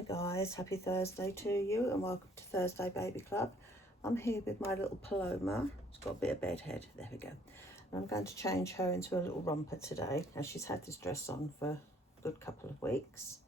Hi guys, happy Thursday to you and welcome to Thursday Baby Club. I'm here with my little Paloma. She's got a bit of bed head, there we go. And I'm going to change her into a little romper today. Now she's had this dress on for a good couple of weeks.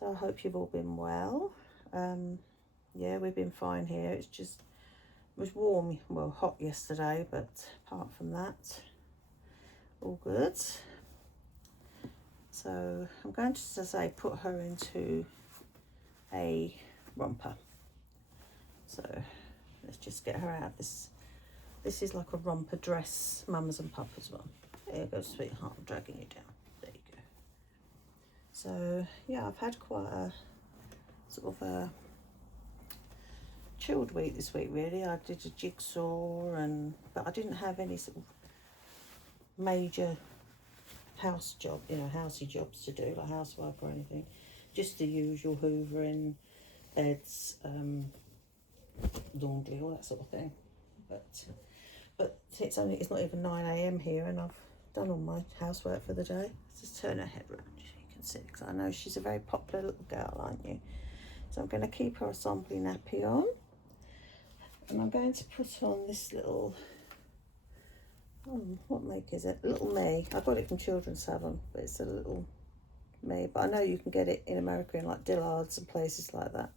So I hope you've all been well. Yeah, we've been fine here. It was warm, well hot yesterday, but apart from that, all good. So I'm going to, as I say, put her into a romper. So let's just get her out. This is like a romper dress, Mama's and Papa's one. There you go, sweetheart, I'm dragging you down. There you go. So yeah, I've had quite a sort of a chilled week this week really. I did a jigsaw but I didn't have any sort of major house job, housey jobs to do, like housework or anything. Just the usual hoovering, beds, laundry, all that sort of thing. But it's not even 9 AM here and I've done all my housework for the day. Let's just turn her head around so you can see, because I know she's a very popular little girl, aren't you? So I'm going to keep her assembly nappy on, and I'm going to put on this little, what make is it? Little Me. I got it from Children's Salon, but it's a Little Me. But I know you can get it in America in like Dillard's and places like that,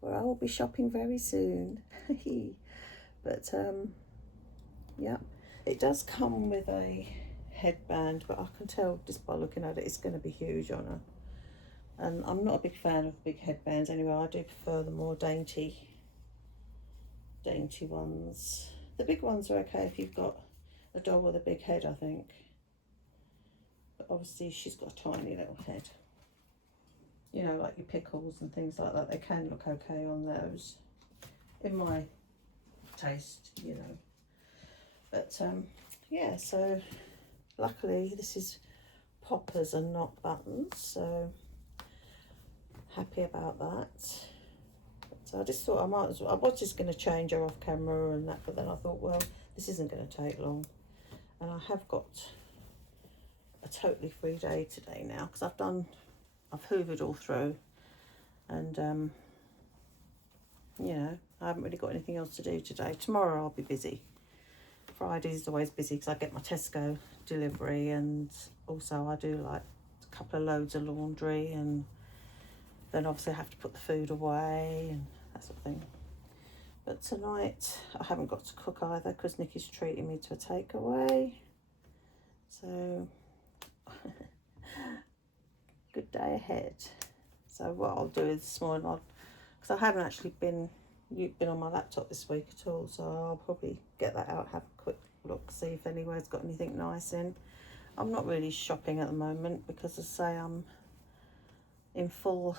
where I will be shopping very soon. But yeah, it does come with a headband, but I can tell just by looking at it, it's going to be huge on her. And I'm not a big fan of big headbands anyway. I do prefer the more dainty ones. The big ones are okay if you've got a dog with a big head, I think. But obviously she's got a tiny little head. Like your pickles and things like that, they can look okay on those, in my taste, But yeah, so luckily this is poppers and not buttons, so happy about that. So I just thought I might as well, I was just going to change her off camera and that, but then I thought, well, this isn't going to take long. And I have got a totally free day today now, because I've hoovered all through, and I haven't really got anything else to do today. Tomorrow I'll be busy. Friday's always busy because I get my Tesco delivery, and also I do like a couple of loads of laundry, and then obviously I have to put the food away and that sort of thing. But tonight I haven't got to cook either because Nikki's treating me to a takeaway. So good day ahead. So what I'll do is this morning, because I haven't actually been on my laptop this week at all, so I'll probably get that out, have a quick look, see if anywhere's got anything nice in. I'm not really shopping at the moment because, as I say, I'm in full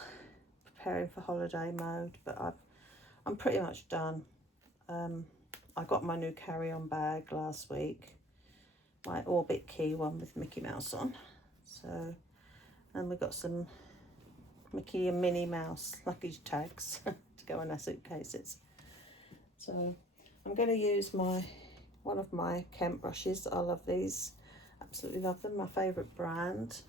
preparing for holiday mode, but I'm pretty much done. I got my new carry-on bag last week, my Orbit Key one with Mickey Mouse on. So, and we got some Mickey and Minnie Mouse luggage tags to go in our suitcases. So I'm going to use one of my Kemp brushes. I love these, absolutely love them, my favourite brand.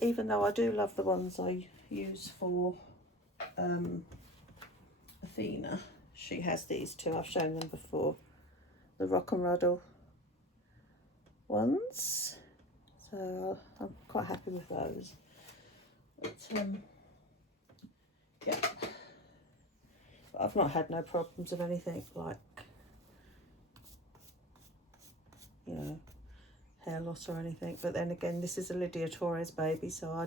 Even though I do love the ones I use for Athena, she has these too, I've shown them before, the Rock and Ruddle ones. So I'm quite happy with those. But yeah, but I've not had no problems of anything like, hair loss or anything. But then again, this is a Lidia Torres baby, so I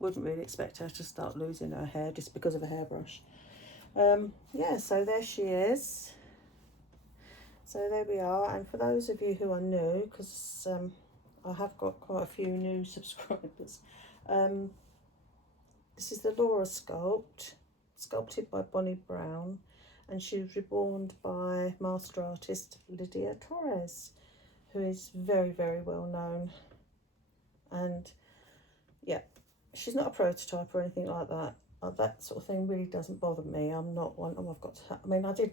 wouldn't really expect her to start losing her hair just because of a hairbrush. Yeah, so there she is. So there we are. And for those of you who are new, because I have got quite a few new subscribers, this is the Laura sculpted by Bonnie Brown, and she was reborn by master artist Lidia Torres, who is very, very well known. And yeah, she's not a prototype or anything like that. That sort of thing really doesn't bother me. I'm not one, I've got to, I mean, I did,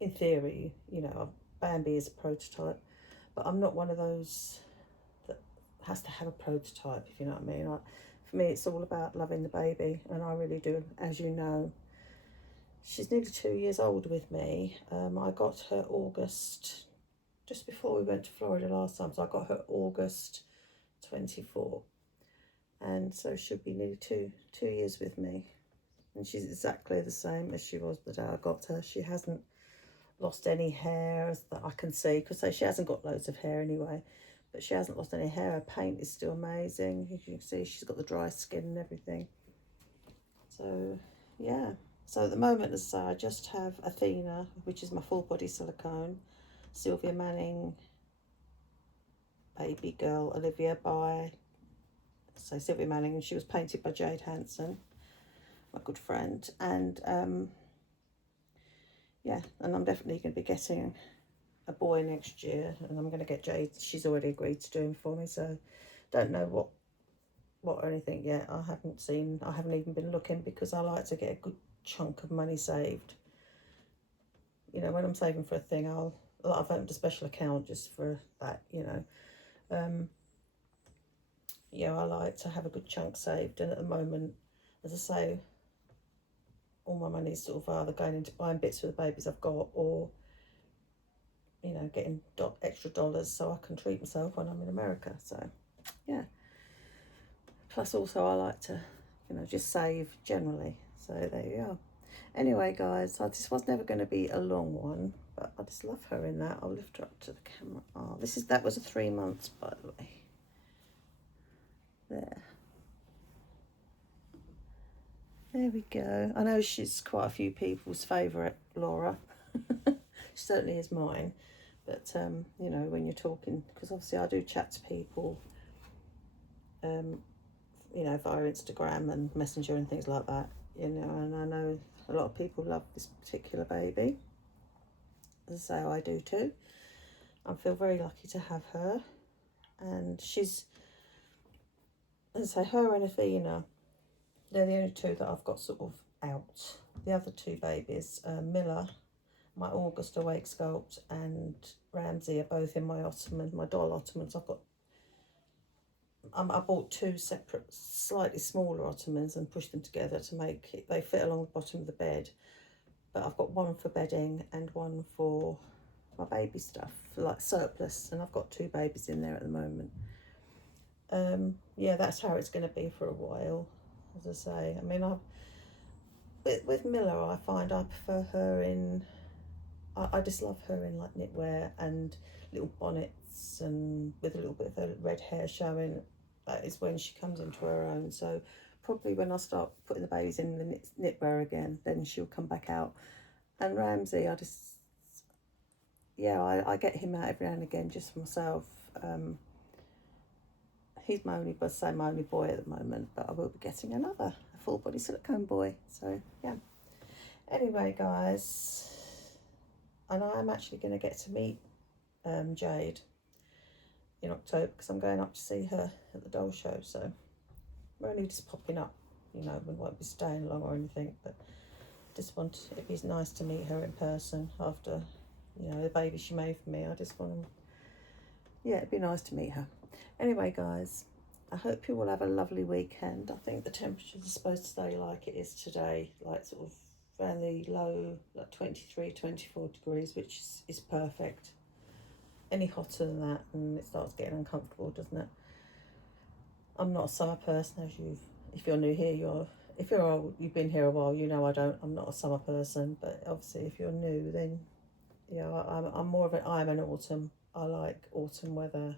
in theory, Bambi is a prototype, but I'm not one of those that has to have a prototype, if you know what I mean. for me, it's all about loving the baby, and I really do, as you know. She's nearly 2 years old with me. I got her August, just before we went to Florida last time, so I got her August 24, and so she'll be nearly two years with me, and she's exactly the same as she was the day I got her. She hasn't lost any hair that I can see, because she hasn't got loads of hair anyway, but she hasn't lost any hair. Her paint is still amazing. As you can see, she's got the dry skin and everything. So yeah, so at the moment, as I say, I just have Athena, which is my full body silicone, Sylvia Manning baby girl Olivia by Sylvia Manning, and she was painted by Jade Hanson, my good friend. And yeah, and I'm definitely going to be getting a boy next year, and I'm going to get Jade. She's already agreed to do him for me, so don't know what or anything yet. I haven't even been looking, because I like to get a good chunk of money saved. You know, when I'm saving for a thing, I've opened a special account just for that, you know. Yeah, I like to have a good chunk saved, and at the moment, as I say, all my money's sort of either going into buying bits for the babies I've got, or, you know, getting extra dollars so I can treat myself when I'm in America. So yeah, plus also I like to, you know, just save generally. So there you are. Anyway, guys, so this was never going to be a long one, but I just love her in that. I'll lift her up to the camera. Oh, that was a 3 months, by the way. There we go. I know she's quite a few people's favourite, Laura. She certainly is mine. But you know, when you're talking, because obviously I do chat to people, you know, via Instagram and Messenger and things like that, you know, and I know a lot of people love this particular baby. As I say, I do too. I feel very lucky to have her, and she's, as I say, her and Athena, they're the only two that I've got sort of out. The other two babies, Miller, my August Awake Sculpt, and Ramsey, are both in my ottoman, my doll ottomans. I bought two separate, slightly smaller ottomans and pushed them together to make it, they fit along the bottom of the bed. But I've got one for bedding and one for my baby stuff, like surplus, and I've got two babies in there at the moment. Yeah, that's how it's going to be for a while, as I say. I mean, with Miller, I find I prefer her in, I just love her in like knitwear and little bonnets, and with a little bit of her red hair showing. That is when she comes into her own. So probably when I start putting the babies in the knitwear again, then she'll come back out. And Ramsey, I get him out every now and again just for myself. He's my only boy at the moment, but I will be getting a full body silicone boy. So yeah. Anyway, guys, and I am actually going to get to meet Jade in October, because I'm going up to see her at the doll show. So we're only just popping up, you know, we won't be staying long or anything, but it'd be nice to meet her in person after, you know, the baby she made for me. I just want to, yeah, it'd be nice to meet her. Anyway, guys, I hope you will have a lovely weekend. I think the temperatures are supposed to stay like it is today, like sort of fairly low, like 23, 24 degrees, which is perfect. Any hotter than that and it starts getting uncomfortable, doesn't it? I'm not a summer person, if you're new here, you've been here a while, you know I'm not a summer person, but obviously if you're new, then yeah, I'm an autumn. I like autumn weather,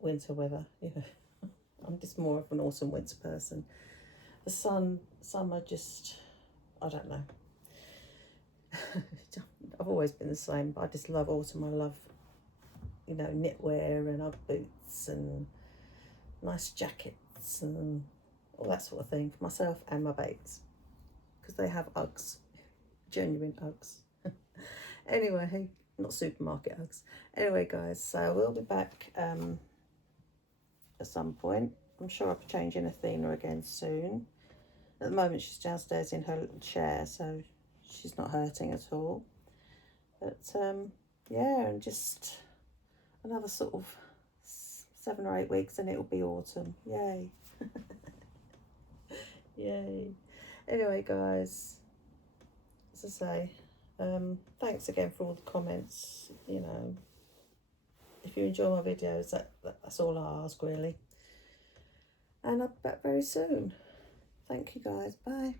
winter weather, you know. I'm just more of an autumn winter person. The summer just, I don't know. I've always been the same, but I just love autumn. I love, you know, knitwear and Ugg boots and nice jackets and all that sort of thing for myself and my babes, because they have Uggs, genuine Uggs. Anyway, not supermarket Uggs. Anyway, guys, so we'll be back at some point. I'm sure I'll be changing Athena again soon. At the moment, she's downstairs in her little chair, so she's not hurting at all. But yeah, and just another sort of 7 or 8 weeks and it'll be autumn. Yay. Yay. Anyway, guys, as I say, thanks again for all the comments. You know, if you enjoy my videos, that's all I ask, really. And I'll be back very soon. Thank you, guys. Bye.